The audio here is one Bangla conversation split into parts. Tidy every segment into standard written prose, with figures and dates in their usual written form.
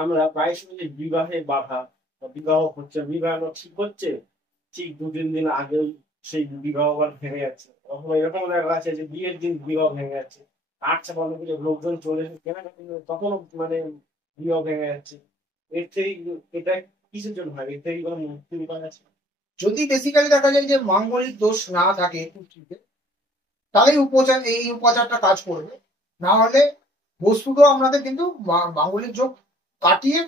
আমরা প্রায় সময় বিবাহে বাধা বা বিবাহ হচ্ছে, বিবাহ ঠিক হচ্ছে, ঠিক 2-3 দিন আগেও সেই বিবাহ আবার ভেঙে যাচ্ছে, অথবা এরকম দেখা আছে যে বিয়ের দিন বিবাহ ভেঙে যাচ্ছে। আচ্ছা বলো কিছু লোকজন চলে এসে কেনাকাটি করে তখনও মানে বিবাহ ভেঙে যাচ্ছে। এর থেকে এটা কিসের জন্য হয়? এর থেকে কোনো মুক্তির উপায় আছে? যদি বেসিক্যালি দেখা যায় যে মাঙ্গলিক দোষ না থাকে পুত্রীতে, তাহলে এই উপাচারটা কাজ করবে। না হলে বস্তুত আমাদের কিন্তু মাঙ্গলিক যোগ কাটিয়ে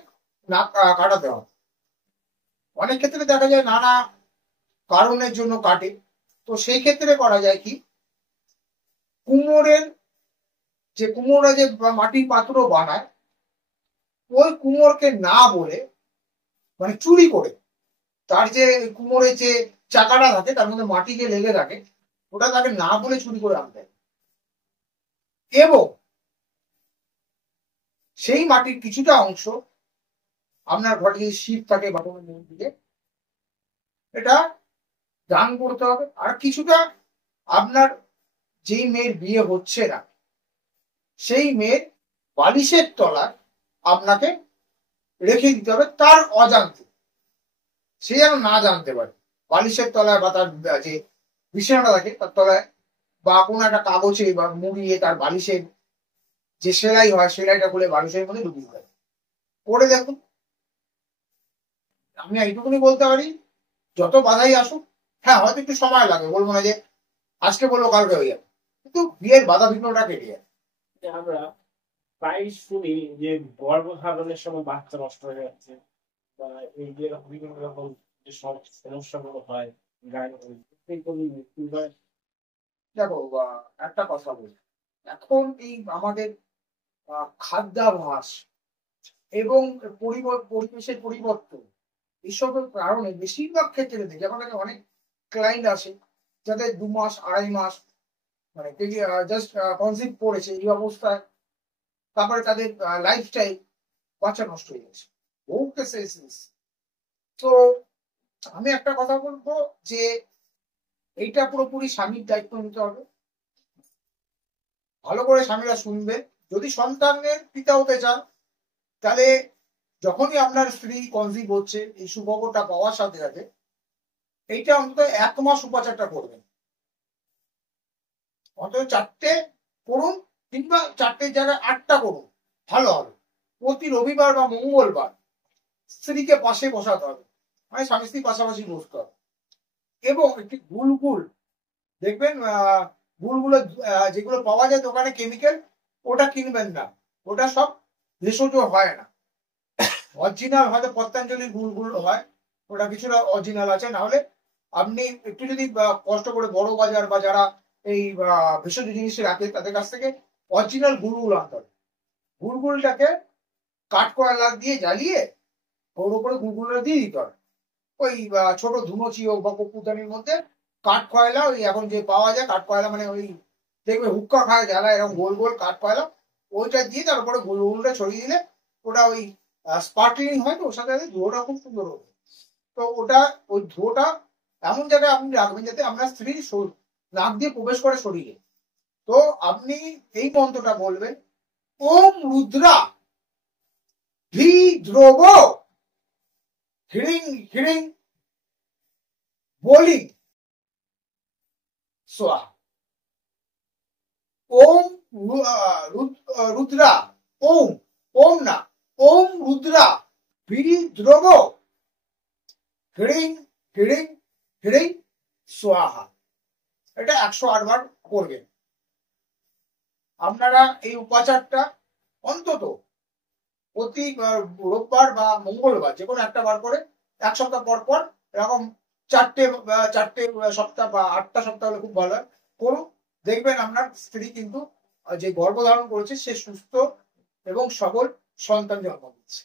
না কাটাতে হবে। অনেক ক্ষেত্রে দেখা যায় নানা কারণের জন্য কাটে, তো সেই ক্ষেত্রে করা যায় কি, কুমোরের যে কুমোররা যে মাটির পাত্র বানায়, ওই কুমোরকে না বলে মানে চুরি করে তার যে কুমোরের যে চাকাটা থাকে তার মধ্যে মাটি যে লেগে থাকে, ওটা তাকে না বলে চুরি করে আনতে হবে। এবং সেই মাটির কিছুটা অংশ আপনার ঘরে যদি শিব থাকে বা কোনো মন্দিরে, এটা দান করতে হবে। আর কিছুটা আপনার যেই মেয়ের বিয়ে হচ্ছে না সেই মেয়ের বালিশের তলায় আপনাকে রেখে দিতে হবে, তার অজান্তে, সে যেন না জানতে পারে। বালিশের তলায় বা তার যে বিছানাটা থাকে তার তলায়, বা কোনো একটা কাগজে বা মুড়িয়ে তার বালিশের যে সেলাই হয় সেলাইটা খুলে বালিশের মধ্যে ঢুকিয়ে দেয়। করে দেখুন। আমি এইটুকুনি বলতে পারি, যত বাধাই আসুক, হ্যাঁ হয়তো একটু সময় লাগে, বলবো না যে আজকে বলবো কালকে হয়ে যাবে, কিন্তু বিয়ের বাধা বিঘ্নটা কেটে যায়। আমরা প্রায় শুনি যে গর্ভধারণের সময় বাচ্চা নষ্ট হয়ে যাচ্ছে, বা এই যে বিভিন্ন রকম যে সব সমস্যাগুলো হয় গায়ে, সেইগুলো মৃত্যু হয়। দেখো একটা কথা বলি, এখন এই আমাদের খাদ্যাভ্যাস এবং পরিবেশের পরিবর্তন, এসবের কারণে বেশিরভাগ ক্ষেত্রে দেখি আমার কাছে অনেক ক্লায়েন্ট আসে যাদের 2 মাস 2.5 মাস মানে জাস্ট কনসিভ করেছে এই অবস্থায়, তারপরে তাদের লাইফস্টাইল বাচ্চা নষ্ট হয়ে গেছে, বহু কেসে এসেছে। তো আমি একটা কথা বলবো যে এইটা পুরোপুরি স্বামীর দায়িত্ব নিতে হবে। ভালো করে স্বামীরা শুনবে। যদি সন্তানের পিতা হতে চান, তাহলে যখনই আপনার স্ত্রী কনসিভ হচ্ছে এই সুখবরটা পাওয়ার সাথে সাথে এইটা অন্তত 1 মাস উপাচারটা করবেন, অন্তত 4টে করুন, কিংবা 4টের জায়গায় 8টা করুন, ভালো হবে। প্রতি রবিবার বা মঙ্গলবার স্ত্রীকে পাশে বসাতে হবে, মানে স্বামী স্ত্রী পাশাপাশি বসতে হবে। এবং একটি গুলগুল দেখবেন, গুলগুলো যেগুলো পাওয়া যায় দোকানে কেমিক্যাল, ওটা কিনবেন না, ওটা সব ভেষজ হয় না। অরিজিনাল হয়তো পতঞ্জলির গুলগুলো হয়, ওটা কিছুটা অরিজিনাল আছে। না হলে আপনি একটু যদি কষ্ট করে বড় বাজার বা যারা এই ভেষজ জিনিস রাখে তাদের কাছ থেকে অরিজিনাল গুলগুল আনতে হবে। গুলগুলটাকে কাঠকয়লা দিয়ে জ্বালিয়ে ওর উপরে গুলগুলটা দিয়ে দিতে হবে। ওই ছোট ধুনুচি হোক বা কপুরদানির মধ্যে কাঠ কয়লা, ওই এখন যে পাওয়া যায় কাঠ কয়লা, মানে ওই দেখবে হুক্কা খায় জ্বালা এরকম গোল গোল কাঠ কয়লা, ওইটা দিয়ে তার উপরে গুলগুলটা ছড়িয়ে দিলে ওটা ওই স্পার্কলিং হয়, তো ওর সাথে ধোঁয়াটা খুব সুন্দর হবে। তো ওটা ওই ধোঁয়াটা এমন জায়গায় আপনি রাখবেন যাতে আপনার স্ত্রীর নাক দিয়ে প্রবেশ করে শরীরে। তো আপনি এই মন্ত্রটা বলবেন, ওম রুদ্রা ভি দ্রব হিড়িং হিড়িং বলি সোয়া। ওম রুদ্রা, ওম, ওম না, ওম রুদ্রা ভি দ্রব হিড়িং হিড়িং হিড়িং সোয়াহা। এটা 108 বার করবেন। আপনারা এই উপাচারটা অন্তত প্রতি রোববার বা মঙ্গলবার যে কোনো একটা বার করে 1 সপ্তাহ পর পর এরকম 4টে সপ্তাহ বা 8টা সপ্তাহ হলে খুব ভালো হয়, করুন। দেখবেন আপনার স্ত্রী কিন্তু যে গর্ভধারণ করেছে সে সুস্থ এবং সবল সন্তান জন্ম দিচ্ছে।